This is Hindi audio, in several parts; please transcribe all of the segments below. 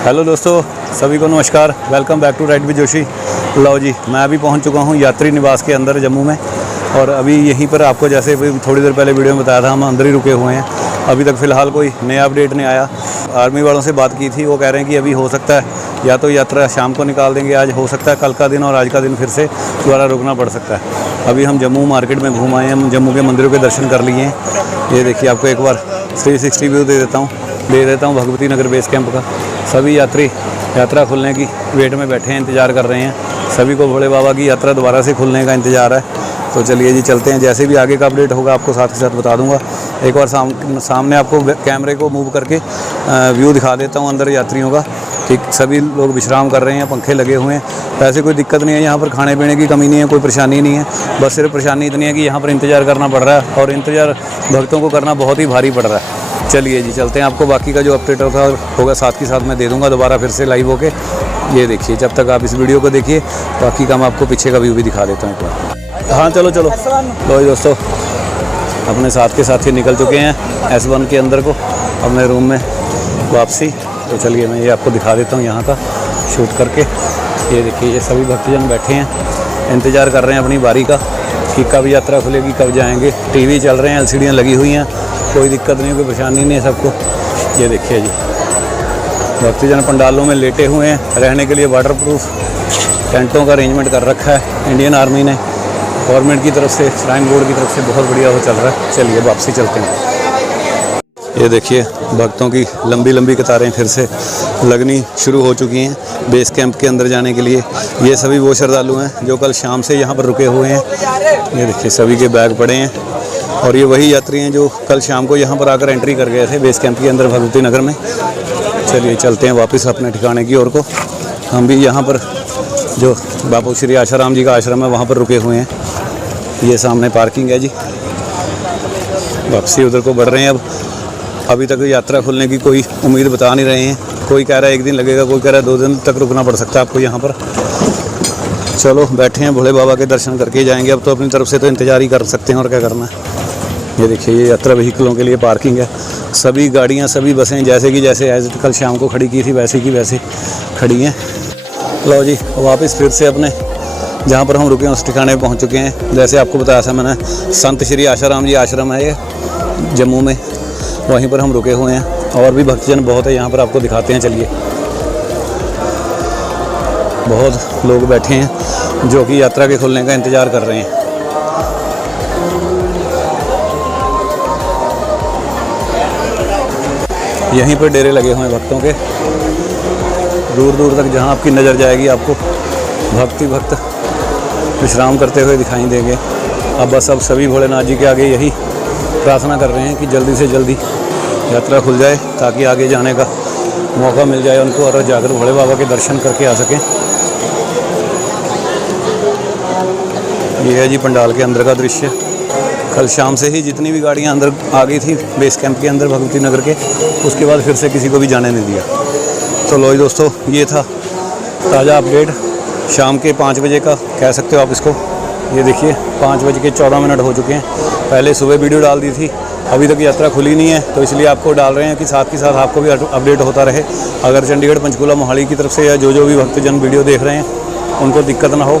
हेलो दोस्तों, सभी को नमस्कार। Welcome back to ride with Joshi. लो जी, मैं अभी पहुंच चुका हूं यात्री निवास के अंदर जम्मू में। और अभी यहीं पर आपको जैसे थोड़ी देर पहले वीडियो में बताया था, हम अंदर ही रुके हुए हैं। अभी तक फ़िलहाल कोई नया अपडेट नहीं आया। आर्मी वालों से बात की थी, वो कह रहे हैं कि अभी हो सकता है या तो यात्रा शाम को निकाल देंगे, आज हो सकता है कल का दिन और आज का दिन फिर से दोबारा रुकना पड़ सकता है। अभी हम जम्मू मार्केट में घूम आए हैं, हम जम्मू के मंदिरों के दर्शन कर लिए हैं। ये देखिए, आपको एक बार 360 व्यू दे देता हूँ भगवती नगर बेस कैंप का। सभी यात्री यात्रा खुलने की वेट में बैठे हैं, इंतज़ार कर रहे हैं। सभी को भोले बाबा की यात्रा दोबारा से खुलने का इंतज़ार है। तो चलिए जी, चलते हैं। जैसे भी आगे का अपडेट होगा आपको साथ के साथ बता दूंगा। एक बार सामने आपको कैमरे को मूव करके व्यू दिखा देता हूं अंदर यात्रियों का। ठीक, सभी लोग विश्राम कर रहे हैं, पंखे लगे हुए हैं। वैसे कोई दिक्कत नहीं है, यहाँ पर खाने पीने की कमी नहीं है, कोई परेशानी नहीं है। बस सिर्फ परेशानी इतनी है कि यहाँ पर इंतज़ार करना पड़ रहा है, और इंतज़ार भक्तों को करना बहुत ही भारी पड़ रहा है। चलिए जी, चलते हैं। आपको बाकी का जो अपडेट होगा साथ के साथ मैं दे दूँगा दोबारा फिर से लाइव होके। ये देखिए, जब तक आप इस वीडियो को देखिए, बाकी का मैं आपको पीछे का व्यू भी दिखा देता हूँ एक बार। हाँ, चलो लो जी दोस्तों, अपने साथ के साथ ही निकल चुके हैं S1 के अंदर को, अपने रूम में वापसी। तो चलिए, मैं ये आपको दिखा देता हूँ यहाँ का शूट करके। ये देखिए, ये सभी भक्तजन बैठे हैं, इंतज़ार कर रहे हैं अपनी बारी का कि कब यात्रा खुलेगी, कब जाएंगे। टीवी चल रहे हैं, LCDयाँ लगी हुई हैं, कोई दिक्कत नहीं, कोई परेशानी नहीं है सबको। ये देखिए जी, भक्तजन पंडालों में लेटे हुए हैं। रहने के लिए वाटरप्रूफ टेंटों का अरेंजमेंट कर रखा है इंडियन आर्मी ने, गवर्नमेंट की तरफ से, श्राइन बोर्ड की तरफ से बहुत बढ़िया वो चल रहा है। चलिए वापसी चलते हैं। ये देखिए, भक्तों की लंबी लंबी कतारें फिर से लगनी शुरू हो चुकी हैं बेस कैंप के अंदर जाने के लिए। ये सभी वो श्रद्धालु हैं जो कल शाम से यहाँ पर रुके हुए हैं। ये देखिए, सभी के बैग पड़े हैं, और ये वही यात्री हैं जो कल शाम को यहाँ पर आकर एंट्री कर गए थे बेस कैंप के अंदर भगवती नगर में। चलिए चलते हैं वापस अपने ठिकाने की ओर को। हम भी यहाँ पर जो बापू श्री आशाराम जी का आश्रम है वहाँ पर रुके हुए हैं। ये सामने पार्किंग है जी, वापसी उधर को बढ़ रहे हैं। अब अभी तक यात्रा खुलने की कोई उम्मीद बता नहीं रहे हैं। कोई कह रहा है 1 दिन लगेगा, कोई कह रहा है 2 दिन तक रुकना पड़ सकता है आपको यहाँ पर। चलो बैठे हैं, भोले बाबा के दर्शन करके ही जाएंगे। अब तो अपनी तरफ से तो इंतज़ार ही कर सकते हैं, और क्या करना है। ये देखिए, ये यात्रा व्हीकलों के लिए पार्किंग है। सभी गाड़ियाँ, सभी बसें जैसे कि जैसे एज कल शाम को खड़ी की थी वैसे की वैसे खड़ी हैं। लो जी, वापस फिर से अपने जहाँ पर हम रुके हैं उस ठिकाने पर पहुँच चुके हैं। जैसे आपको बताया था मैंने, संत श्री आशाराम जी आश्रम है ये जम्मू में, वहीं पर हम रुके हुए हैं। और भी भक्तजन बहुत है यहाँ पर, आपको दिखाते हैं। चलिए, बहुत लोग बैठे हैं जो कि यात्रा के खुलने का इंतज़ार कर रहे हैं। यहीं पर डेरे लगे हुए हैं भक्तों के। दूर दूर तक जहाँ आपकी नज़र जाएगी, आपको भक्त विश्राम करते हुए दिखाई देंगे। अब बस अब सभी भोलेनाथ जी के आगे यही प्रार्थना कर रहे हैं कि जल्दी से जल्दी यात्रा खुल जाए, ताकि आगे जाने का मौका मिल जाए उनको, और जाकर भोले बाबा के दर्शन करके आ सकें। ये है जी पंडाल के अंदर का दृश्य। कल शाम से ही जितनी भी गाड़ियां अंदर आ गई थी बेस कैंप के अंदर भगवती नगर के, उसके बाद फिर से किसी को भी जाने नहीं दिया। तो लो दोस्तों, ये था ताज़ा अपडेट शाम के 5 बजे का, कह सकते हो आप इसको। ये देखिए, 5:14 हो चुके हैं। पहले सुबह वीडियो डाल दी थी, अभी तक यात्रा खुली नहीं है, तो इसलिए आपको डाल रहे हैं कि साथ के साथ आपको भी अपडेट होता रहे। अगर चंडीगढ़, पंचकूला, मोहाली की तरफ से या जो भी भक्तजन वीडियो देख रहे हैं उनको दिक्कत ना हो।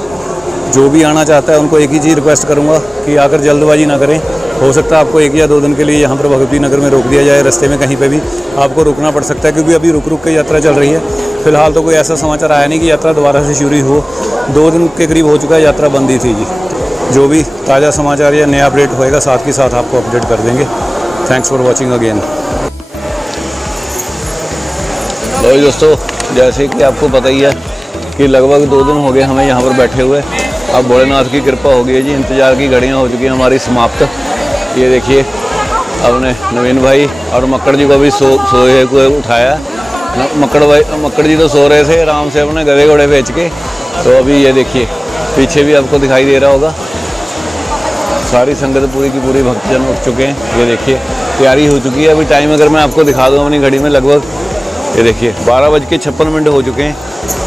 जो भी आना चाहता है उनको एक ही चीज़ रिक्वेस्ट करूंगा कि आकर जल्दबाजी ना करें। हो सकता है आपको 1 या 2 दिन के लिए यहाँ पर भगवती नगर में रोक दिया जाए, रास्ते में कहीं पे भी आपको रुकना पड़ सकता है, क्योंकि अभी रुक के यात्रा चल रही है। फिलहाल तो कोई ऐसा समाचार आया नहीं कि यात्रा दोबारा से शुरू हो। 2 दिन के करीब हो चुका है, यात्रा बंद ही थी जी। जो भी ताज़ा समाचार या नया अपडेट होएगा साथ के साथ आपको अपडेट कर देंगे। Thanks for watching again. लो दोस्तों, जैसे कि आपको पता ही है कि लगभग 2 दिन हो गए हमें यहाँ पर बैठे हुए। अब भोलेनाथ की कृपा हो गई है जी, इंतज़ार की घड़ियाँ हो चुकी हैं हमारी समाप्त। ये देखिए, अपने नवीन भाई और मक्कड़ जी को भी सोए को उठाया। मक्कड़ जी तो सो रहे थे आराम से अपने गधे घोड़े बेच के। तो अभी ये देखिए, पीछे भी आपको दिखाई दे रहा होगा, सारी संगत पूरी की पूरी भक्तजन उठ चुके हैं। ये देखिए, तैयारी हो चुकी है। अभी टाइम अगर मैं आपको दिखा दूँ अपनी घड़ी में, लगभग ये देखिए 12:56 हो चुके हैं,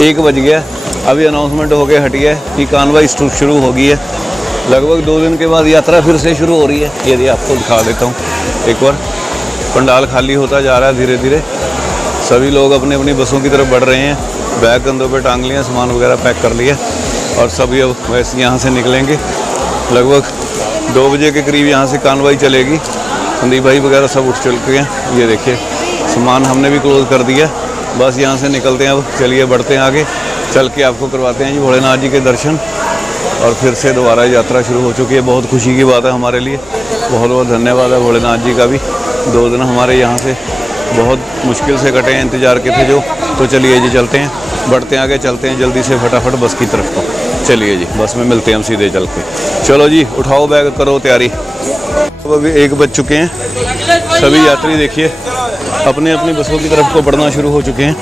1 बज गया। अभी अनाउंसमेंट होकर हटी है कि कानवाई शुरू हो गई है। लगभग 2 दिन के बाद यात्रा फिर से शुरू हो रही है। ये आपको दिखा देता हूँ एक बार। पंडाल खाली होता जा रहा है धीरे धीरे। सभी लोग अपनी अपनी बसों की तरफ बढ़ रहे हैं। बैग कंधों पे टांग लिए, सामान वगैरह पैक कर लिया और सभी अब वैसे यहाँ से निकलेंगे। लगभग 2 बजे के करीब यहाँ से कानवाई चलेगी। संदीप भाई वगैरह सब उठ चुके हैं। ये देखिए सामान हमने भी क्लोज़ कर दिया। बस यहाँ से निकलते हैं अब। चलिए बढ़ते हैं आगे, चल के आपको करवाते हैं जी भोलेनाथ जी के दर्शन। और फिर से दोबारा यात्रा शुरू हो चुकी है। बहुत खुशी की बात है हमारे लिए। बहुत बहुत धन्यवाद है भोलेनाथ जी का भी। 2 दिन हमारे यहाँ से बहुत मुश्किल से कटे हैं, इंतज़ार के थे जो। तो चलिए जी चलते हैं, बढ़ते हैं आगे, चलते हैं जल्दी से फटाफट बस की तरफ को। चलिए जी बस में मिलते हैं हम सीधे चल के। चलो जी उठाओ बैग, करो तैयारी। अब अभी 1 बज चुके हैं। सभी यात्री देखिए अपने अपनी बसों की तरफ को बढ़ना शुरू हो चुके हैं।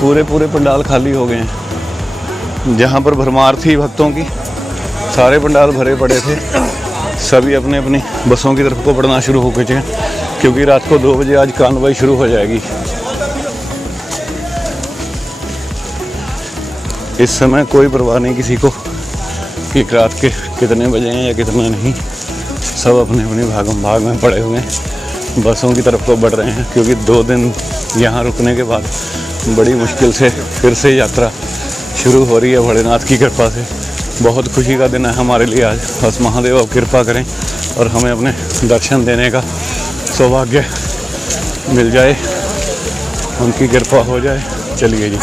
पूरे पंडाल खाली हो गए हैं। जहाँ पर भरमार थी भक्तों की, सारे पंडाल भरे पड़े थे। सभी अपने अपनी बसों की तरफ को बढ़ना शुरू हो गए हैं, क्योंकि रात को 2 बजे आज कानवाई शुरू हो जाएगी। इस समय कोई परवाह नहीं किसी को कि रात के कितने बजे हैं या कितना नहीं। सब अपने अपने भागम भाग में पड़े हुए हैं, बसों की तरफ को बढ़ रहे हैं। क्योंकि 2 दिन यहाँ रुकने के बाद बड़ी मुश्किल से फिर से यात्रा शुरू हो रही है भोलेनाथ की कृपा से। बहुत खुशी का दिन है हमारे लिए आज। बस महादेव अब कृपा करें और हमें अपने दर्शन देने का सौभाग्य मिल जाए, उनकी कृपा हो जाए। चलिए जी,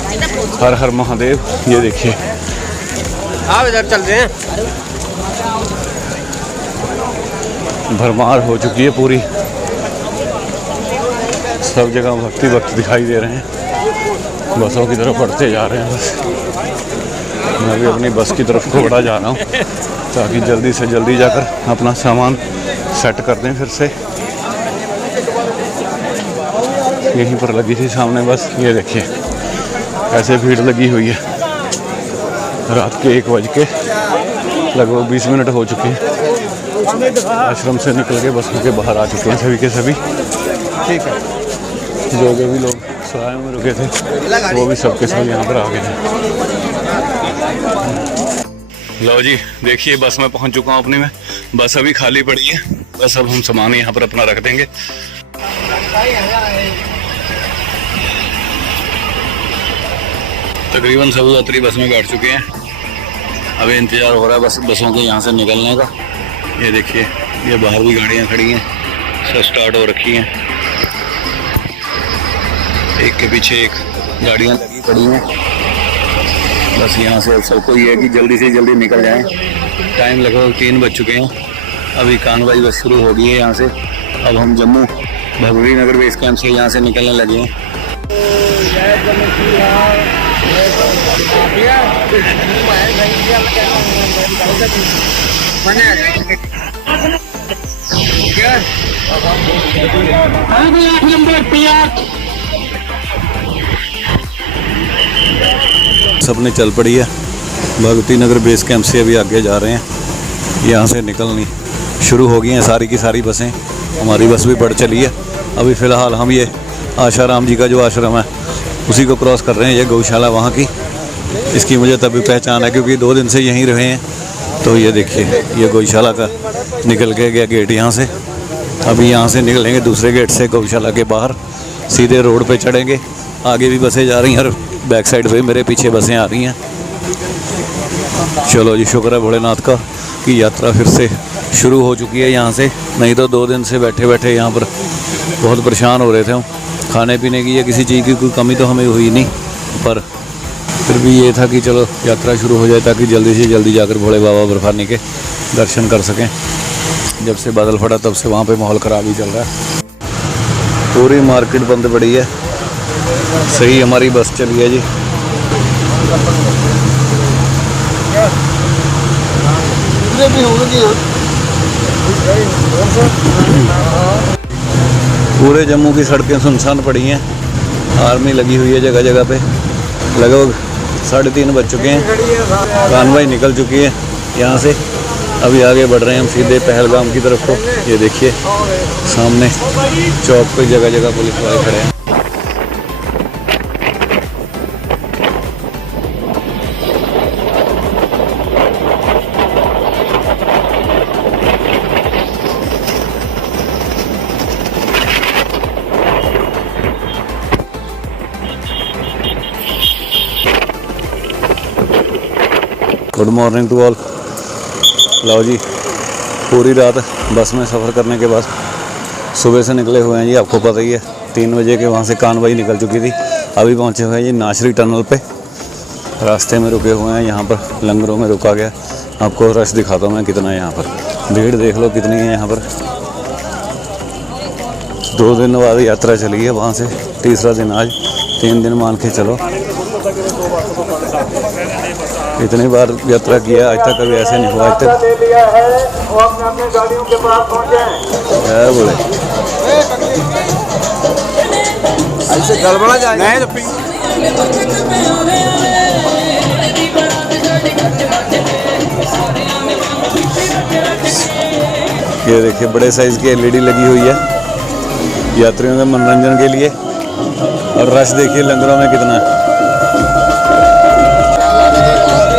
हर हर महादेव। ये देखिए आप इधर चल रहे हैं। भरमार हो चुकी है पूरी, सब जगह भक्ति भक्त दिखाई दे रहे हैं। बसों की तरफ बढ़ते जा रहे हैं। बस मैं भी अपनी बस की तरफ को बढ़ा जा रहा हूँ, ताकि जल्दी से जल्दी जाकर अपना सामान सेट कर दें। फिर से यहीं पर लगी थी सामने बस। ये देखिए ऐसे भीड़ लगी हुई है। रात के 1 बज के लगभग 20 मिनट हो चुके हैं। आश्रम से निकल के बसों के बाहर आ चुके हैं सभी के सभी। ठीक है, जो भी लोग सराय में रुके थे वो भी सबके सब यहाँ पर आ गए थे। लो जी देखिए बस में पहुँच चुका हूँ अपनी में। बस अभी खाली पड़ी है। बस अब हम सामान यहाँ पर अपना रख देंगे। तकरीबन सभी यात्री बस में बैठ चुके हैं। अभी इंतज़ार हो रहा है बस बसों के यहाँ से निकलने का। ये देखिए ये बाहर भी गाड़ियाँ खड़ी हैं, सब स्टार्ट हो रखी हैं। एक के पीछे एक गाड़ियाँ लगी पड़ी हैं। बस यहाँ से सबको ये है कि जल्दी से जल्दी निकल जाएं। टाइम लगभग 3 बज चुके हैं। अभी कानवाई बस शुरू हो गई है यहाँ से। अब हम जम्मू भगवती नगर बेस कैंप से यहाँ से निकलने लगे हैं। सबने चल पड़ी है। भगवती नगर बेस कैंप से अभी आगे जा रहे हैं। यहाँ से निकलनी शुरू हो गई हैं सारी की सारी बसें। हमारी बस भी बढ़ चली है। अभी फ़िलहाल हम ये आशाराम जी का जो आश्रम है उसी को क्रॉस कर रहे हैं। ये गौशाला वहाँ की, इसकी मुझे तभी पहचान है क्योंकि 2 दिन से यहीं रहे हैं। तो ये देखिए ये गौशाला का निकल के गया गेट यहाँ से। अभी यहाँ से निकलेंगे दूसरे गेट से गौशाला के बाहर, सीधे रोड पे चढ़ेंगे। आगे भी बसें जा रही हैं और बैक साइड पे मेरे पीछे बसें आ रही हैं। चलो जी शुक्र है भोलेनाथ का कि यात्रा फिर से शुरू हो चुकी है यहाँ से। नहीं तो 2 दिन से बैठे बैठे यहाँ पर बहुत परेशान हो रहे थे हम। खाने पीने की या किसी चीज़ की कोई कमी तो हमें हुई नहीं, पर फिर भी ये था कि चलो यात्रा शुरू हो जाए ताकि जल्दी से जल्दी जाकर भोले बाबा बर्फानी के दर्शन कर सकें। जब से बादल फटा तब से वहाँ पे माहौल ख़राब ही चल रहा है। पूरी मार्केट बंद पड़ी है। सही हमारी बस चली है जी। पूरे जम्मू की सड़कें सुनसान पड़ी हैं। आर्मी लगी हुई है जगह जगह पे। लगभग 3:30 बज चुके हैं। कानवाई निकल चुकी है यहाँ से। अभी आगे बढ़ रहे हैं हम सीधे पहलगाम की तरफ को। ये देखिए सामने चौक पे जगह जगह पुलिस वाले खड़े हैं। Good morning to all. लो जी, पूरी रात बस में सफ़र करने के बाद सुबह से निकले हुए हैं जी। आपको पता ही है 3 बजे के वहाँ से कानवाई निकल चुकी थी। अभी पहुँचे हुए हैं जी नाशरी टनल पे। रास्ते में रुके हुए हैं, यहाँ पर लंगरों में रुका गया। आपको रश दिखाता हूँ मैं कितना है यहाँ पर। भीड़ देख लो कितनी है यहाँ पर। 2 दिन बाद यात्रा चली है वहाँ से, तीसरा दिन आज। 3 दिन मान के चलो। इतनी बार यात्रा किया, आज तक कभी ऐसे नहीं हुआ। आज तक क्या बोले, ऐसे गड़बड़ा जाएगा तो ये देखिए बड़े साइज़ की LED लगी हुई है यात्रियों के मनोरंजन के लिए। और रश देखिए लंगरों में कितना है।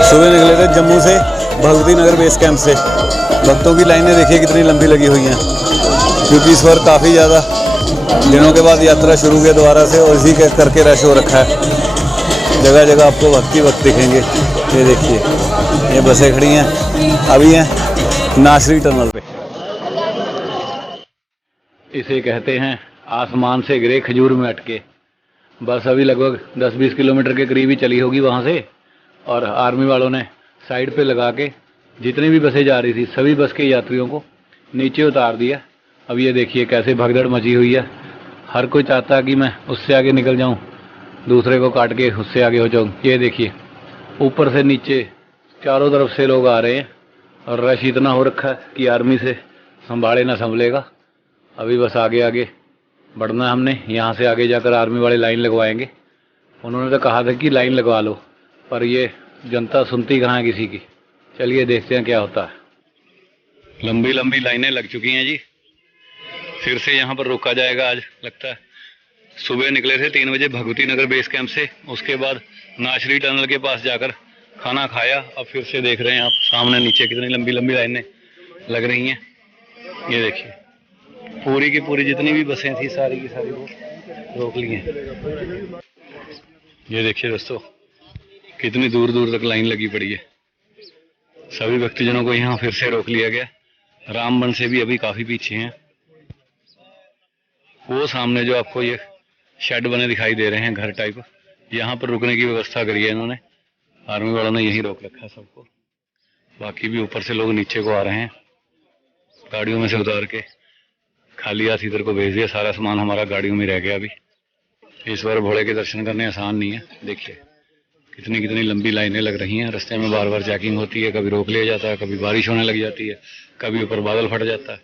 सुबह निकले थे जम्मू से भगवती नगर बेस कैंप से। भक्तों की लाइनें देखिए कितनी लंबी लगी हुई हैं, क्योंकि इस बार काफ़ी ज़्यादा दिनों के बाद यात्रा शुरू हुई दोबारा से, और इसी के करके रश हो रखा है। जगह जगह आपको वक्त दिखेंगे। ये देखिए ये बसें खड़ी हैं, अभी हैं नाशरी टनल पे। इसे कहते हैं आसमान से गिरे खजूर में अटके। बस अभी लगभग 10-20 किलोमीटर के करीब ही चली होगी वहाँ से, और आर्मी वालों ने साइड पे लगा के जितनी भी बसें जा रही थी सभी बस के यात्रियों को नीचे उतार दिया। अब ये देखिए कैसे भगदड़ मची हुई है। हर कोई चाहता है कि मैं उससे आगे निकल जाऊं, दूसरे को काट के उससे आगे हो जाऊं। ये देखिए ऊपर से नीचे चारों तरफ से लोग आ रहे हैं, और रश इतना हो रखा है कि आर्मी से संभाले ना संभलेगा। अभी बस आगे आगे बढ़ना है हमने। यहाँ से आगे जाकर आर्मी वाले लाइन लगवाएंगे। उन्होंने तो कहा था कि लाइन लगवा लो, पर ये जनता सुनती कहाँ है किसी की। चलिए देखते हैं क्या होता है। लंबी लंबी लाइनें लग चुकी हैं जी। फिर से यहाँ पर रोका जाएगा आज लगता है। सुबह निकले थे 3 बजे भगवती नगर बेस कैंप से, उसके बाद नाशरी टनल के पास जाकर खाना खाया। अब फिर से देख रहे हैं आप सामने नीचे कितनी लंबी लंबी लाइनें लग रही हैं। ये देखिए पूरी की पूरी जितनी भी बसें थी सारी की सारी वो रोक ली हैं। ये देखिए दोस्तों कितनी दूर दूर तक लाइन लगी पड़ी है। सभी भक्तजनों को यहाँ फिर से रोक लिया गया। रामबन से भी अभी काफी पीछे हैं। वो सामने जो आपको ये शेड बने दिखाई दे रहे हैं घर टाइप, यहाँ पर रुकने की व्यवस्था करी है इन्होंने। आर्मी वालों ने यहीं रोक रखा है सबको। बाकी भी ऊपर से लोग नीचे को आ रहे हैं, गाड़ियों में से उतार के खाली हाथ इधर को भेज दिया। सारा सामान हमारा गाड़ियों में रह गया। अभी इस बार भोले के दर्शन करने आसान नहीं है। देखिए कितनी कितनी लंबी लाइनें लग रही हैं। रास्ते में बार बार चेकिंग होती है, कभी रोक लिया जाता है, कभी बारिश होने लग जाती है, कभी ऊपर बादल फट जाता है।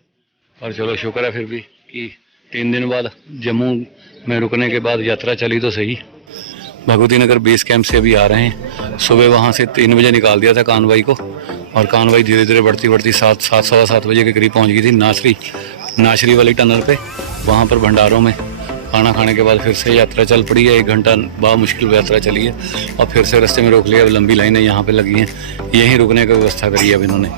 और चलो शुक्र है फिर भी कि 3 दिन बाद जम्मू में रुकने के बाद यात्रा चली तो सही। भगवती नगर बेस कैंप से अभी आ रहे हैं। सुबह वहाँ से 3 बजे निकाल दिया था कानवाई को, और कानवाई धीरे धीरे बढ़ती बढ़ती 7-7:15 बजे के करीब पहुँच गई थी नाशरी वाली टनल पे। वहाँ पर भंडारों में खाना खाने के बाद फिर से यात्रा चल पड़ी है। 1 घंटा बहुत मुश्किल यात्रा चली है, और फिर से रास्ते में रोक लिया। अब लंबी लाइनें यहाँ पे लगी हैं, यहीं रुकने की व्यवस्था करी है अब इन्होंने।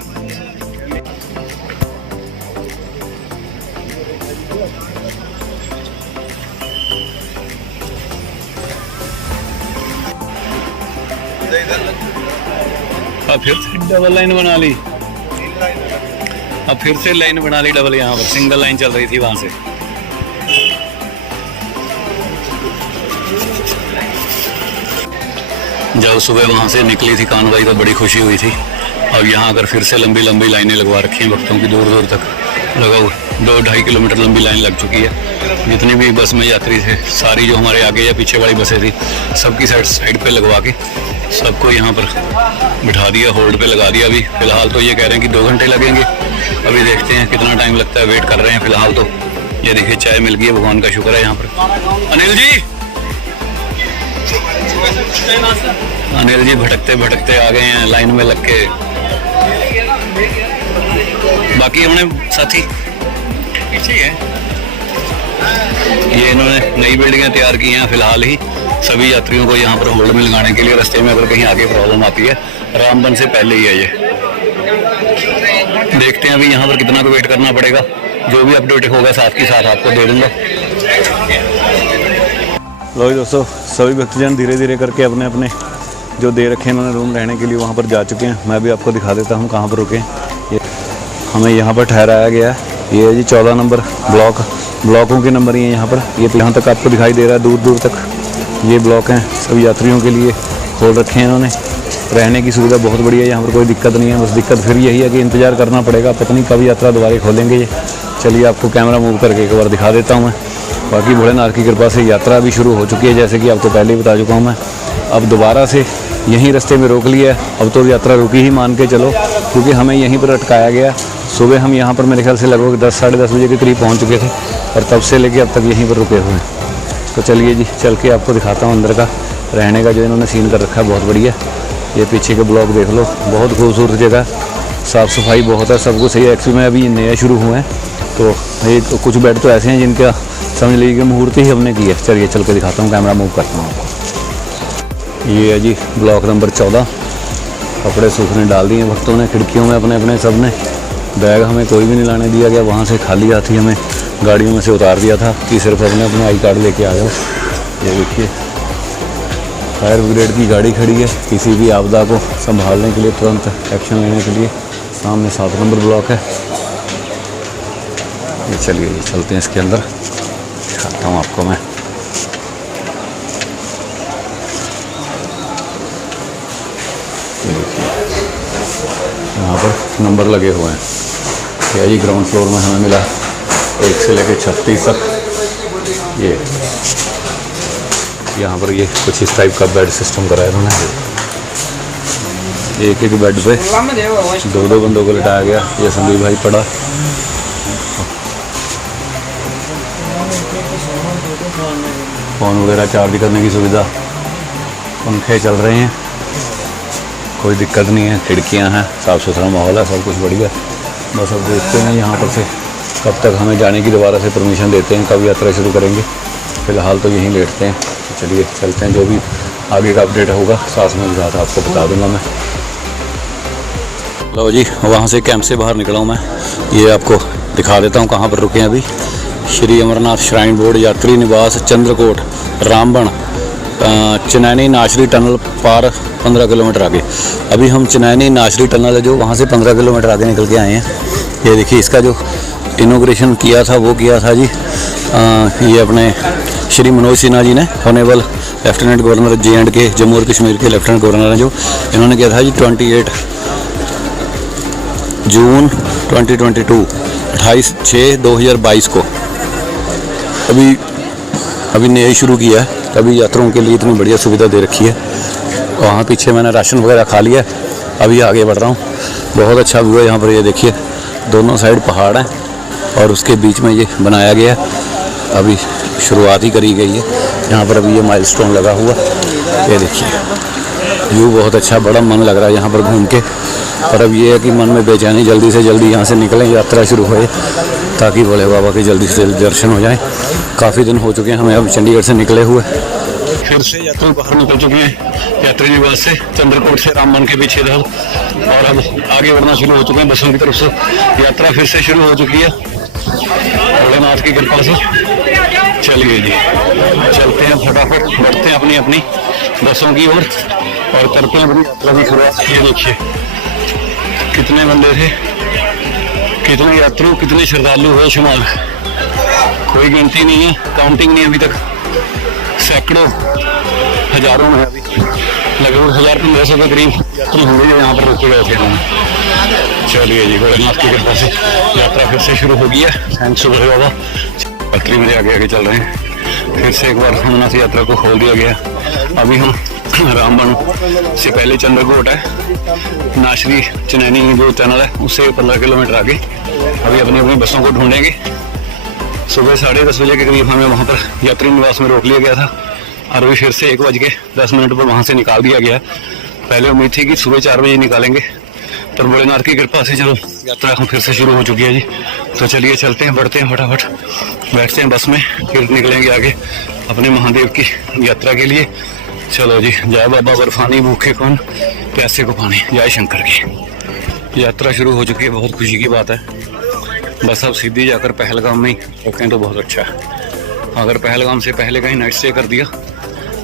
अब फिर से डबल लाइन बना ली। अब फिर से लाइन बना ली डबल। यहाँ पर सिंगल लाइन चल रही थी वहां से। जब सुबह वहां से निकली थी कानवाई तो बड़ी खुशी हुई थी। अब यहाँ अगर फिर से लंबी लंबी लाइनें लगवा रखी हैं भक्तों की, दूर दूर तक लगभग 2-2.5 किलोमीटर लंबी लाइन लग चुकी है। जितनी भी बस में यात्री थे सारी जो हमारे आगे या पीछे वाली बसें थी सबकी साइड पे लगवा के सबको यहाँ पर बिठा दिया, होल्ड पे लगा दिया। अभी फिलहाल तो ये कह रहे हैं कि 2 घंटे लगेंगे। अभी देखते हैं कितना टाइम लगता है, वेट कर रहे हैं फिलहाल तो। ये देखिए चाय मिल गई है, भगवान का शुक्र है। यहाँ पर अनिल जी भटकते भटकते आ गए हैं लाइन में लग के। बाकी हमने साथी पीछे है। ये इन्होंने नई बिल्डिंगें तैयार की हैं फिलहाल ही सभी यात्रियों को यहाँ पर होल्ड में लगाने के लिए। रास्ते में अगर कहीं आगे प्रॉब्लम आती है, रामबन से पहले ही है ये। देखते हैं अभी यहाँ पर कितना तो वेट करना पड़ेगा। जो भी अपडेट होगा साथ के साथ आपको दे दूंगा। लो दोस्तों, सभी भक्तजन धीरे धीरे करके अपने अपने जो दे रखे हैं इन्होंने रूम रहने के लिए, वहाँ पर जा चुके हैं। मैं भी आपको दिखा देता हूँ कहाँ पर रुके हैं। ये हमें यहाँ पर ठहराया गया है। ये है जी 14 नंबर ब्लॉक, ब्लॉकों के नंबर ही हैं यहाँ पर। ये यहाँ तक आपको दिखाई दे रहा है, दूर दूर तक ये ब्लॉक हैं। सब यात्रियों के लिए खोल रखे हैं इन्होंने। रहने की सुविधा बहुत बढ़िया है, यहाँ पर कोई दिक्कत नहीं है। बस दिक्कत फिर यही है कि इंतज़ार करना पड़ेगा, पता नहीं कब यात्रा दोबारा खोलेंगे ये। चलिए आपको कैमरा मूव करके एक बार दिखा देता हूँ मैं। बाकी भोलेनाथ की कृपा से यात्रा भी शुरू हो चुकी है, जैसे कि आपको पहले ही बता चुका हूँ मैं। अब दोबारा से यहीं रास्ते में रोक लिया है। अब तो यात्रा रुकी ही मान के चलो, क्योंकि हमें यहीं पर अटकाया गया। सुबह हम यहाँ पर मेरे ख्याल से लगभग 10 साढ़े 10 बजे के करीब पहुँच चुके थे, और तब से लेके अब तक यहीं पर रुके हुए हैं। तो चलिए जी, चल के आपको दिखाता हूँ अंदर का रहने का जो इन्होंने सीन कर रखा है, बहुत बढ़िया। ये पीछे के ब्लॉक देख लो, बहुत खूबसूरत जगह, साफ़ सफाई बहुत है, सब कुछ सही है। एक्चुअली में अभी नया शुरू हुए हैं, तो ये कुछ बेड तो ऐसे हैं जिनका समझ लीजिए कि मुहूर्त ही हमने की है। चलिए चल के दिखाता हूँ, कैमरा मूव करता हूँ आपको। ये है जी ब्लॉक नंबर 14। कपड़े सूखने डाल दिए भक्तों ने खिड़कियों में अपने अपने सब ने। बैग हमें कोई भी नहीं लाने दिया गया, वहाँ से खाली हाथी हमें गाड़ियों में से उतार दिया था कि सिर्फ अपने अपने आई कार्ड लेके आ जाओ। ये देखिए फायर ब्रिगेड की गाड़ी खड़ी है, किसी भी आपदा को संभालने के लिए, तुरंत एक्शन लेने के लिए। सामने 7 नंबर ब्लॉक है। ये चलिए ये चलते हैं इसके अंदर, दिखाता हूँ आपको मैं। ये देखिए यहाँ पर नंबर लगे हुए हैं। यह जी ग्राउंड फ्लोर में हमें मिला 1 से लेकर 36 तक। ये यहाँ पर ये कुछ इस टाइप का बेड सिस्टम करा है इन्होंने। एक एक बेड पे 2-2 बंदों को लिटाया गया। ये संदीप भाई पड़ा। फ़ोन वगैरह चार्ज करने की सुविधा, पंखे चल रहे हैं, कोई दिक्कत नहीं है। खिड़कियाँ हैं, साफ़ सुथरा माहौल है, सब कुछ बढ़िया। बस अब देखते हैं यहाँ पर से कब तक हमें जाने की दोबारा से परमिशन देते हैं, कब यात्रा शुरू करेंगे। फ़िलहाल तो यहीं लेटते हैं। तो चलिए चलते हैं, जो भी आगे का अपडेट होगा साथ में साथ आपको बता दूंगा मैं। लो जी, वहाँ से कैंप से बाहर निकला हूँ मैं। ये आपको दिखा देता हूँ कहाँ पर रुके हैं अभी। श्री अमरनाथ श्राइन बोर्ड यात्री निवास चंद्रकोट रामबन, चनैनी नाशरी टनल पार 15 किलोमीटर आगे। अभी हम चनैनी नाशरी टनल है जो, वहाँ से 15 किलोमीटर आगे निकल के आए हैं। ये देखिए इसका जो इनोग्रेशन किया था वो किया था जी ये अपने श्री मनोज सिन्हा जी ने, honourable lieutenant governor J&K Jammu और कश्मीर के लेफ्टिनेंट गवर्नर हैं जो, इन्होंने किया था जी 28 जून 2022, 28/6/2022 को। अभी नया ही शुरू किया है, अभी यात्रियों के लिए इतनी बढ़िया सुविधा दे रखी है। वहाँ पीछे मैंने राशन वगैरह खा लिया, अभी आगे बढ़ रहा हूँ। बहुत अच्छा व्यू है यहाँ पर। ये देखिए दोनों साइड पहाड़ हैं और उसके बीच में ये बनाया गया है। अभी शुरुआत ही करी गई है यहाँ पर। अभी ये माइलस्टोन लगा हुआ, ये देखिए व्यू बहुत अच्छा, बड़ा मन लग रहा है यहाँ पर घूम के। पर अब ये है कि मन में बेचैनी, जल्दी से जल्दी यहाँ से निकलें, यात्रा शुरू होए, ताकि भोले बाबा के जल्दी से दर्शन हो जाएं। काफ़ी दिन हो चुके हैं हमें अब चंडीगढ़ से निकले हुए। फिर से यात्री बाहर निकल चुके हैं यात्री निवास से, चंद्रकोट से रामबन के पीछे इधर, और अब आगे बढ़ना शुरू हो चुके हैं बसों की तरफ से। यात्रा फिर से शुरू हो चुकी है भोलेनाथ की कृपा से। चलिए जी चलते हैं, फटाफट बढ़ते हैं अपनी अपनी बसों की ओर और करते हैं अपनी यात्रा की शुरुआत। ये देखिए कितने बंदे थे, कितने यात्री, कितने श्रद्धालु है शुमार, कोई गिनती नहीं है, काउंटिंग नहीं अभी तक। सैकड़ों हजारों में अभी लगभग 1000-1500 के करीब यात्री होंगे जो यहाँ पर रुके गए थे हम। चलिए जी भोलेनाथ की कृपा से यात्रा फिर से शुरू हो गई है। थैंक्स टू भोले बाबा। यात्री मेरे आगे आगे चल रहे हैं। फिर से एक बार अमरनाथ यात्रा को खोल दिया गया। अभी हम रामबन से पहले चंद्रकोट है, नाशरी चनैनी जो टनल है उससे 15 किलोमीटर आगे। अभी अपनी अपनी बसों को ढूंढेंगे। सुबह 10:30 बजे के करीब हमें वहाँ पर यात्री निवास में रोक लिया गया था और अभी फिर से 1:10 पर वहाँ से निकाल दिया गया। पहले उम्मीद थी कि सुबह 4 बजे निकालेंगे, पर भोलेनाथ की कृपा से चलो यात्रा फिर से शुरू हो चुकी है जी। तो चलिए चलते हैं, बढ़ते हैं, फटाफट बैठते हैं बस में, फिर निकलेंगे आगे अपने महादेव की यात्रा के लिए। चलो जी, जय बाबा बर्फानी भूखे कौन प्यासे को पानी, जय शंकर की। यात्रा शुरू हो चुकी है, बहुत खुशी की बात है। बस अब सीधी जाकर पहलगाम में ही रुकें तो बहुत अच्छा है। अगर पहलगाम से पहले कहीं नाइट स्टे कर दिया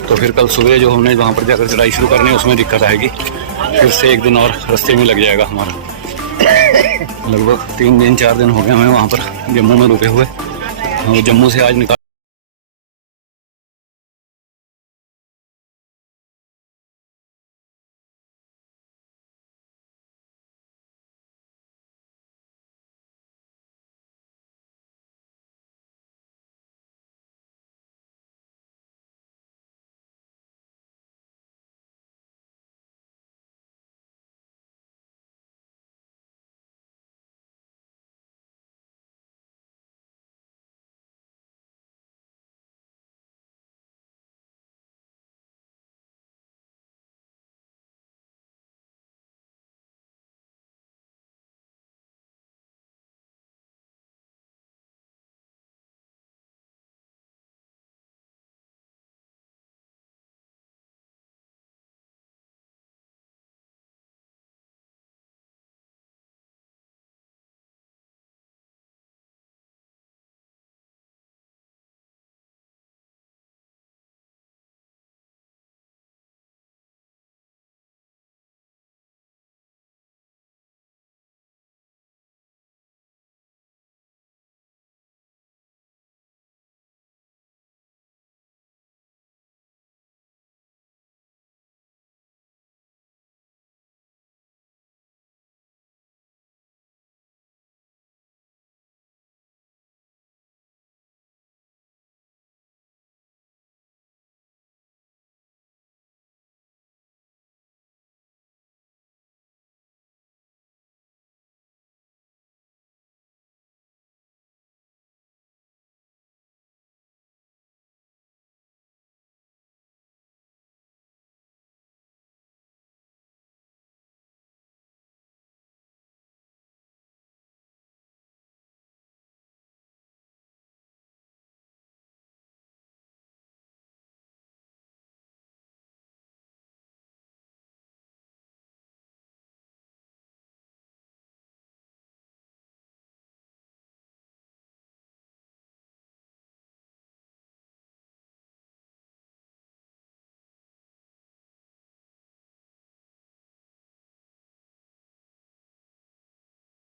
तो फिर कल सुबह जो हमने वहाँ पर जाकर चढ़ाई शुरू करनी है उसमें दिक्कत आएगी। फिर से एक दिन और रास्ते में लग जाएगा हमारा। लगभग 3 दिन 4 दिन हो गए हमें वहाँ पर जम्मू में रुके हुए, और जम्मू से आज निकाल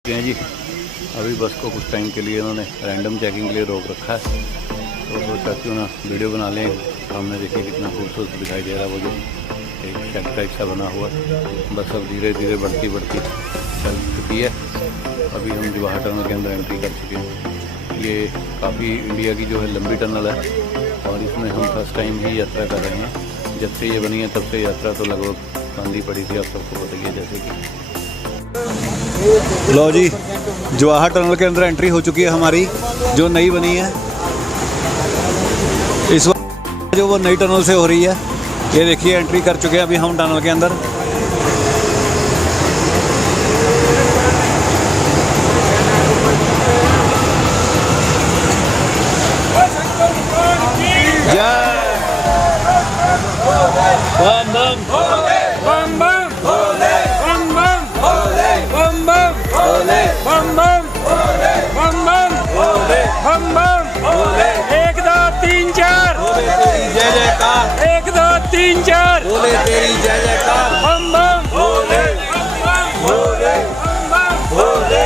हैं जी। अभी बस को कुछ टाइम के लिए उन्होंने रैंडम चेकिंग के लिए रोक रखा है, तो सोचा क्यों ना वीडियो बना लें। हमने देखिए कितना खूबसूरत दिखाई दे रहा है वो जो एक शेड टाइप सा बना हुआ। बस अब धीरे धीरे बढ़ती चल चुकी है। अभी हम जवाहर टनल के अंदर एंट्री कर चुके हैं। ये काफ़ी इंडिया की जो है लंबी टनल है, और इसमें हम फर्स्ट टाइम ही यात्रा कर रहे हैं। जब से ये बनी है तब से यात्रा तो लगभग बांधी पड़ी थी, आप सबको बताइए। जैसे कि लो जी, जवाहर टनल के अंदर एंट्री हो चुकी है हमारी, जो नई बनी है। इस वक्त जो वो नई टनल से हो रही है, ये देखिए एंट्री कर चुके हैं अभी हम टनल के अंदर। एक दो तीन चार जय जयकार, 1 2 3 4 बोले तेरी जय जयकार, बम बम बोले बोले बम बम बोले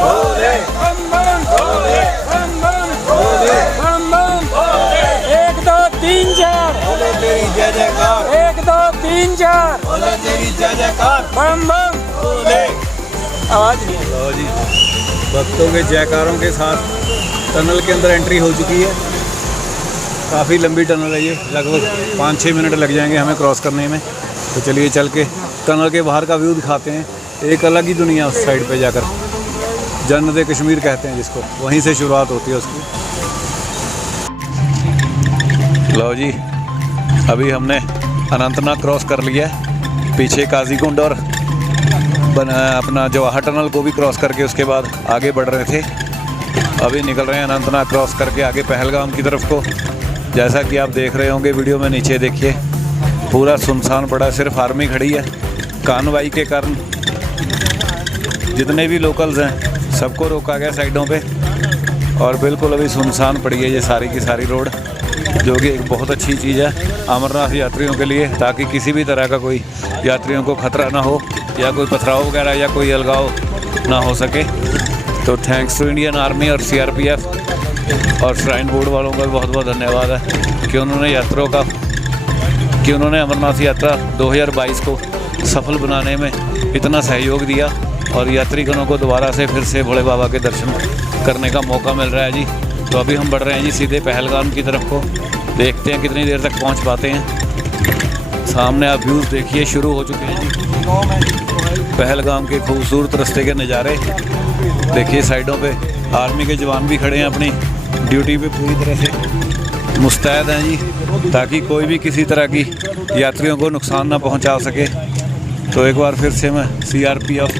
बोले बम बम बोले बम बम बोले बम बम 1 2 3 4 बोले तेरी जय जयकार, 1 2 3 4 बोले तेरी जय जयकार, बम बम बोले। आवाज नहीं है। लो जी, भक्तों के जयकारों के साथ टनल के अंदर एंट्री हो चुकी है। काफ़ी लंबी टनल है ये, लगभग 5-6 मिनट लग जाएंगे हमें क्रॉस करने में। तो चलिए चल के टनल के बाहर का व्यू दिखाते हैं। एक अलग ही दुनिया उस साइड पे जाकर, जन्नत कश्मीर कहते हैं जिसको, वहीं से शुरुआत होती है उसकी। लो जी, अभी हमने अनंतनाग क्रॉस कर लिया है। पीछे काजीकुंड और अपना जवाहर टनल को भी क्रॉस करके उसके बाद आगे बढ़ रहे थे। अभी निकल रहे हैं अनंतनाग क्रॉस करके आगे पहलगाम की तरफ को। जैसा कि आप देख रहे होंगे वीडियो में, नीचे देखिए पूरा सुनसान पड़ा, सिर्फ आर्मी खड़ी है। कानवाई के कारण जितने भी लोकल्स हैं सबको रोका गया साइडों पे, और बिल्कुल अभी सुनसान पड़ी है ये सारी की सारी रोड। जो कि एक बहुत अच्छी चीज़ है अमरनाथ यात्रियों के लिए, ताकि किसी भी तरह का कोई यात्रियों को ख़तरा ना हो या कोई पथराव वगैरह या कोई अलगाव ना हो सके। तो थैंक्स टू इंडियन आर्मी और CRPF और श्राइन बोर्ड वालों का बहुत बहुत धन्यवाद है कि उन्होंने अमरनाथ यात्रा 2022 को सफल बनाने में इतना सहयोग दिया और यात्रीगणों को दोबारा से फिर से भोले बाबा के दर्शन करने का मौका मिल रहा है जी। तो अभी हम बढ़ रहे हैं जी सीधे पहलगाम की तरफ को, देखते हैं कितनी देर तक पहुंच पाते हैं। सामने आप व्यूज़ देखिए शुरू हो चुके हैं जी पहलगाम के खूबसूरत रास्ते के नज़ारे। देखिए साइडों पे आर्मी के जवान भी खड़े हैं, अपनी ड्यूटी पे पूरी तरह से मुस्तैद हैं जी, ताकि कोई भी किसी तरह की यात्रियों को नुकसान ना पहुंचा सके। तो एक बार फिर से मैं CRPF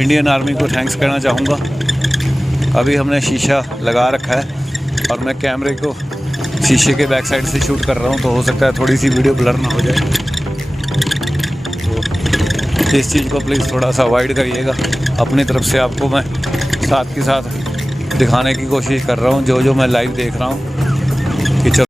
इंडियन आर्मी को थैंक्स कहना चाहूँगा। अभी हमने शीशा लगा रखा है और मैं कैमरे को शीशे के बैक साइड से शूट कर रहा हूँ, तो हो सकता है थोड़ी सी वीडियो ब्लर ना हो जाए। तो इस चीज़ को प्लीज़ थोड़ा सा अवॉइड करिएगा। अपनी तरफ से आपको मैं साथ के साथ दिखाने की कोशिश कर रहा हूँ जो मैं लाइव देख रहा हूँ कि चलो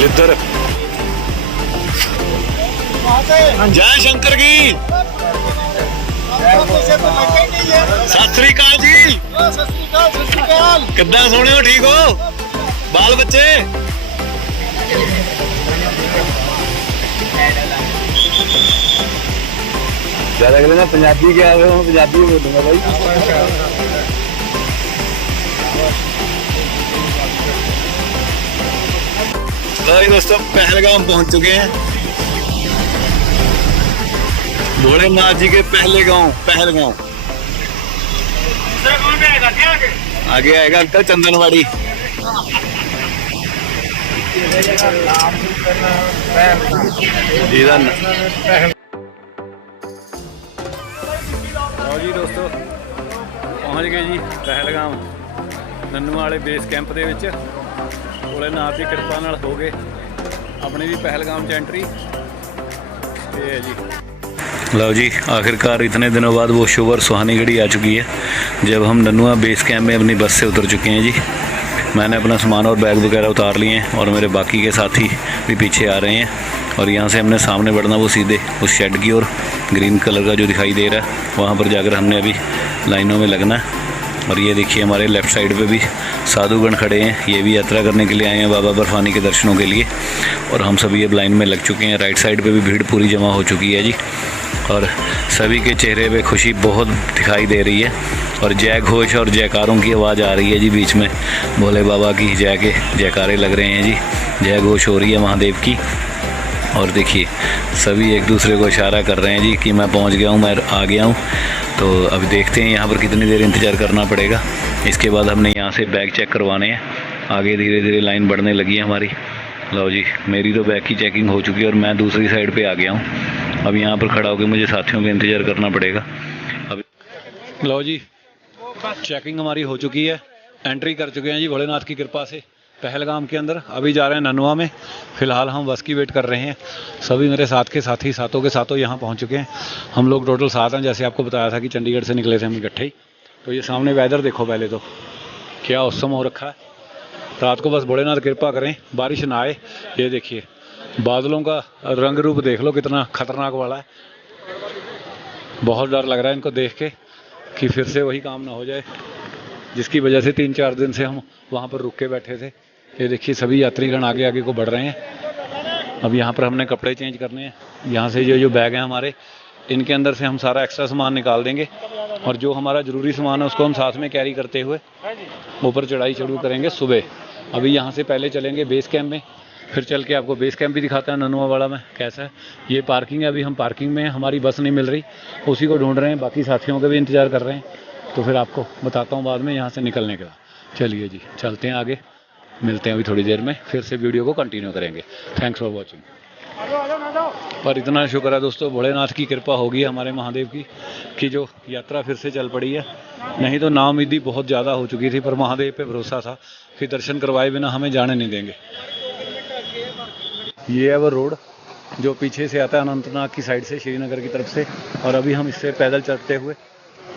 लिद्धर जय शंकर की सत श्री अकाल जी। किद्दां सोने हो, ठीक हो बाल बच्चे? ज्यादा अगले ना पंजाबी क्या है, पंजाबी बोलूंगा भाई। दोस्तों पहलगाम पहुंच चुके हैं, भोलेनाथ जी के पहले गांव पहलगाम। आगे आएगा अंकल चंदनवाड़ी। जी दोस्तों पहुंच गए जी पहलगाम नन्नू वाले बेस कैंप ਦੇ ਵਿੱਚ। भोलेनाथ की कृपा नाल हो गए अपनी भी पहलगाम च एंट्री। ये है जी, लो जी आखिरकार इतने दिनों बाद वो शुभ और सुहानी घड़ी आ चुकी है जब हम नन्नुआ बेस कैंप में अपनी बस से उतर चुके हैं जी। मैंने अपना सामान और बैग वगैरह उतार लिए हैं और मेरे बाकी के साथी भी पीछे आ रहे हैं। और यहाँ से हमने सामने बढ़ना वो सीधे उस शेड की ओर, ग्रीन कलर का जो दिखाई दे रहा है वहाँ पर जाकर हमने अभी लाइनों में लगना है। और ये देखिए हमारे लेफ़्ट साइड पे भी साधुगण खड़े हैं, ये भी यात्रा करने के लिए आए हैं बाबा बर्फानी के दर्शनों के लिए। और हम सभी अब लाइन में लग चुके हैं। राइट साइड पे भी भीड़ पूरी जमा हो चुकी है जी, और सभी के चेहरे पे खुशी बहुत दिखाई दे रही है। और जय घोष और जयकारों की आवाज़ आ रही है जी बीच में, भोले बाबा की जय के जयकारे लग रहे हैं जी, जय घोष हो रही है महादेव की। और देखिए सभी एक दूसरे को इशारा कर रहे हैं जी कि मैं पहुंच गया हूं, मैं आ गया हूं। तो अभी देखते हैं यहाँ पर कितनी देर इंतज़ार करना पड़ेगा। इसके बाद हमने यहाँ से बैग चेक करवाने हैं। आगे धीरे धीरे लाइन बढ़ने लगी है हमारी। लो जी, मेरी तो बैग की चेकिंग हो चुकी है और मैं दूसरी साइड पे आ गया हूँ। अब यहाँ पर खड़ा होकर मुझे साथियों का इंतज़ार करना पड़ेगा। अभी लो जी, चेकिंग हमारी हो चुकी है, एंट्री कर चुके हैं जी भोलेनाथ की कृपा से पहलगाम के अंदर। अभी जा रहे हैं ननुआ में। फ़िलहाल हम बस की वेट कर रहे हैं। सभी मेरे साथ के साथी सातों के सातों यहाँ पहुँच चुके हैं। हम लोग टोटल 7 हैं, जैसे आपको बताया था कि चंडीगढ़ से निकले थे हम इकट्ठे ही। तो ये सामने वेदर देखो, पहले तो क्या औसम हो रखा है। रात को बस भोलेनाथ कृपा करें, बारिश ना आए। ये देखिए बादलों का रंग रूप देख लो कितना खतरनाक वाला है। बहुत डर लग रहा है इनको देख के कि फिर से वही काम ना हो जाए जिसकी वजह से 3-4 दिन से हम वहाँ पर रुक के बैठे थे। ये देखिए सभी यात्रीगण आगे आगे को बढ़ रहे हैं। अब यहाँ पर हमने कपड़े चेंज करने हैं। यहाँ से जो बैग हैं हमारे, इनके अंदर से हम सारा एक्स्ट्रा सामान निकाल देंगे और जो हमारा ज़रूरी सामान है उसको हम साथ में कैरी करते हुए ऊपर चढ़ाई शुरू करेंगे सुबह। अभी यहाँ से पहले चलेंगे बेस कैंप में, फिर चल के आपको बेस कैंप भी दिखाता है ननुआ वाला में कैसा है। ये पार्किंग है, अभी हम पार्किंग में हैं, हमारी बस नहीं मिल रही, उसी को ढूंढ रहे हैं, बाकी साथियों का भी इंतज़ार कर रहे हैं। तो फिर आपको बताता हूँ बाद में यहाँ से निकलने के बाद। चलिए जी चलते हैं आगे, मिलते हैं अभी थोड़ी देर में, फिर से वीडियो को कंटिन्यू करेंगे। Thanks for watching. पर इतना शुक्र है दोस्तों, भोलेनाथ की कृपा होगी हमारे महादेव की कि जो यात्रा फिर से चल पड़ी है। नहीं तो नाउम्मीदी बहुत ज़्यादा हो चुकी थी, पर महादेव पे भरोसा था कि दर्शन करवाए बिना हमें जाने नहीं देंगे। ये है वो रोड जो पीछे से आता है अनंतनाग की साइड से, श्रीनगर की तरफ से। और अभी हम इससे पैदल चलते हुए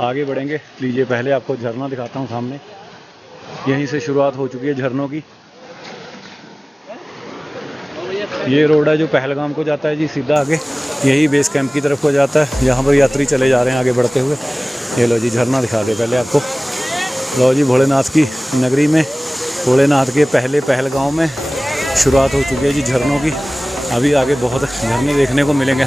आगे बढ़ेंगे। लीजिए पहले आपको झरना दिखाता हूँ सामने, यहीं से शुरुआत हो चुकी है झरनों की। ये रोड है जो पहलगाम को जाता है जी सीधा आगे, यही बेस कैंप की तरफ को जाता है। यहाँ पर यात्री चले जा रहे हैं आगे बढ़ते हुए। ये लो जी झरना दिखा दे पहले आपको। लो जी भोलेनाथ की नगरी में, भोलेनाथ के पहले पहलगाम में शुरुआत हो चुकी है जी झरनों की। अभी आगे बहुत झरने देखने को मिलेंगे।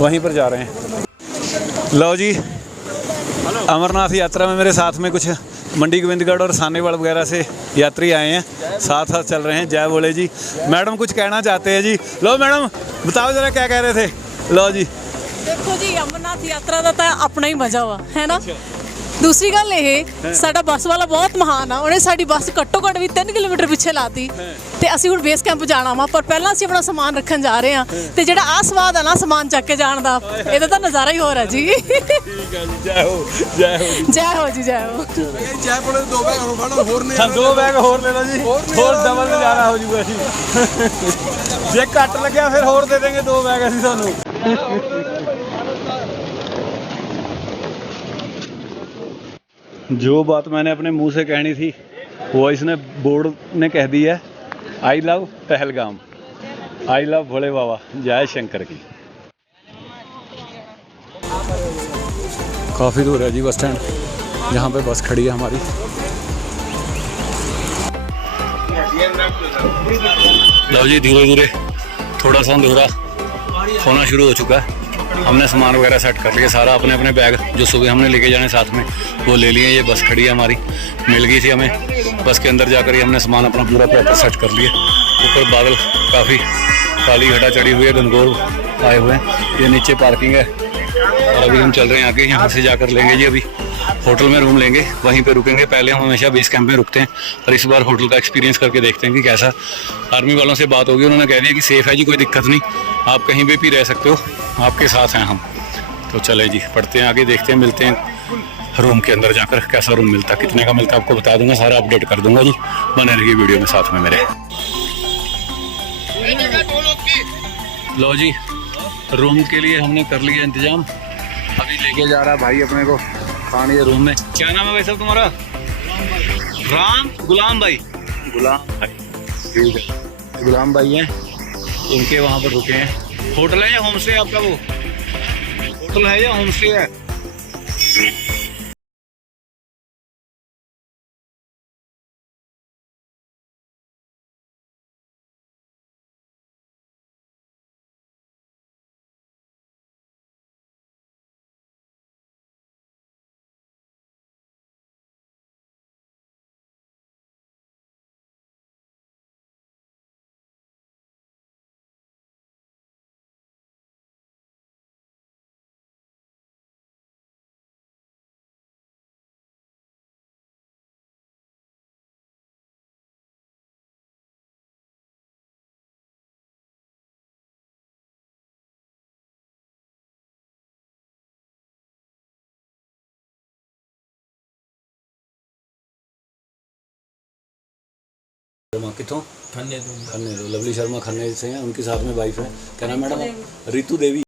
वहीं पर जा रहे हैं। लो जी, अमरनाथ यात्रा में मेरे साथ में कुछ मंडी गोविंदगढ़ और सानेवाल वगैरह से यात्री आए हैं, साथ साथ चल रहे हैं। जय बोले जी। मैडम कुछ कहना चाहते हैं जी। लो मैडम बताओ जरा क्या कह रहे थे। लो जी। देखो जी, अमरनाथ यात्रा ਦਾ ਤਾਂ ਆਪਣਾ ਹੀ ਮਜ਼ਾ ਵਾ ਹੈ ਨਾ। ਦੂਸਰੀ ਗੱਲ ਇਹ, ਸਾਡਾ ਬੱਸ ਵਾਲਾ ਬਹੁਤ ਮਹਾਨ ਆ, ਉਹਨੇ ਸਾਡੀ ਬੱਸ ਘੱਟੋ ਘੱਟ ਵੀ 3 ਕਿਲੋਮੀਟਰ ਪਿੱਛੇ ਲਾਤੀ ਤੇ ਅਸੀਂ ਹੁਣ ਬੇਸ ਕੈਂਪ ਜਾਣਾ ਵਾ, ਪਰ ਪਹਿਲਾਂ ਅਸੀਂ ਆਪਣਾ ਸਮਾਨ ਰੱਖਣ ਜਾ ਰਹੇ ਹਾਂ ਤੇ ਜਿਹੜਾ ਆ ਸਵਾਦ ਆ ਨਾ ਸਮਾਨ ਚੱਕ ਕੇ ਜਾਣ ਦਾ, ਇਹਦਾ ਤਾਂ ਨਜ਼ਾਰਾ ਹੀ ਹੋਰ ਹੈ ਜੀ। ठीक है जी, जय हो जय हो जी। ਜੈ ਹੋ ਜੀ, ਜੈ ਹੋ। ਜੈ ਬੋਲੇ 2 ਬੈਗ ਹੋਰ ਫੜੋ ਹੋਰ ਨਹੀਂ हाँ 2 बैग होर ले लो जी, होर डबल नज़ारा हो जूगा जी। जे घट लग्या फिर होर दे देंगे 2 बैग असीं तुहानूं। जो बात मैंने अपने मुंह से कहनी थी वो इसने बोर्ड ने कह दी है। I love Pahalgam, I love Bhole Baba, जय शंकर की। काफ़ी दूर है जी बस स्टैंड, जहाँ पे बस खड़ी है हमारी। लो जी, धीरे धीरे थोड़ा सा अंधेरा होना शुरू हो चुका है। हमने सामान वगैरह सेट कर लिया सारा, अपने अपने बैग जो सुबह हमने लेके जाने साथ में वो ले लिए। ये बस खड़ी है हमारी, मिल गई थी हमें। बस के अंदर जाकर ही हमने सामान अपना पूरा प्रॉपर सेट कर लिया। ऊपर बादल काफ़ी काली घटा चढ़ी हुई है, घनघोर आए हुए हैं। ये नीचे पार्किंग है और अभी हम चल रहे हैं आगे। यहाँ से जाकर लेंगे जी, अभी होटल में रूम लेंगे, वहीं पे रुकेंगे। पहले हम हमेशा बेस कैंप में रुकते हैं और इस बार होटल का एक्सपीरियंस करके देखते हैं कि कैसा। आर्मी वालों से बात होगी, उन्होंने कह दिया कि सेफ़ है जी, कोई दिक्कत नहीं, आप कहीं भी रह सकते हो, आपके साथ हैं हम। तो चले जी, पढ़ते हैं आगे, देखते हैं, मिलते हैं रूम के अंदर जाकर। कैसा रूम मिलता है, कितने का मिलता है, आपको बता दूंगा, सारा अपडेट कर दूंगा जी। बने रहिए वीडियो में साथ में मेरे। लो जी, रूम के लिए हमने कर लिया इंतजाम। अभी लेके जा रहा भाई अपने को खाने रूम में। क्या नाम है भाई साहब तुम्हारा? गुलाम भाई। गुलाम भाई, ठीक है, गुलाम भाई हैं, उनके वहाँ पर रुके हैं। होटल है या होम स्टे आपका? वो होटल है या होम स्टे है? कितों? खन्ने दो। लवली शर्मा खन्ने से हैं, उनके साथ में वाइफ है। क्या नाम मैडम? रितु देवी।